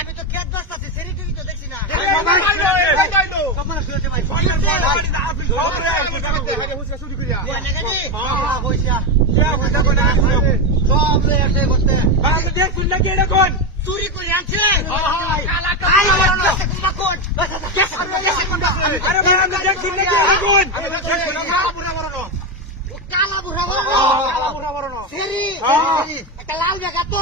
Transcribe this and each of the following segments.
আমি তো খেত বসতাছি সেরি তুই তো দেখছি না চুরি করে আনছে কালা বুড়া বড় সেরি একটা লাল বেগা তো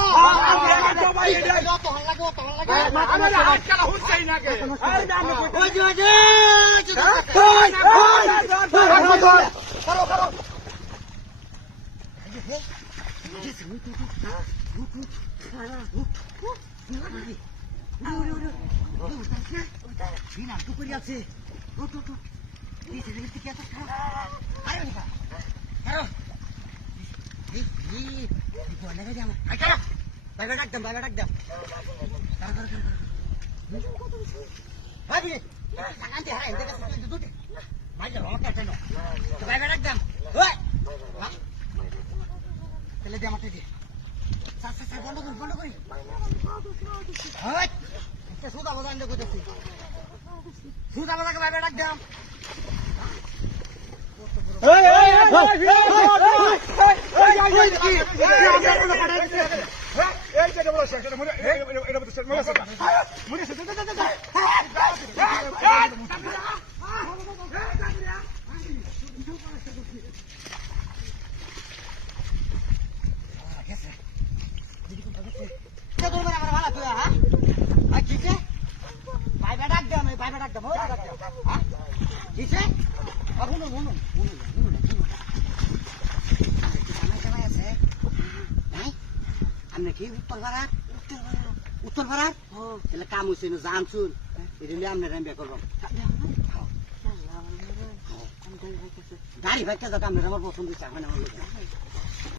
উত্তর ভাড়া তাহলে কাম হয়েছে জানছুন এটা নিয়ে আপনার আমি বিয়ে করবো গাড়ি ভাইটা যাতে আপনার আমার পছন্দ হচ্ছে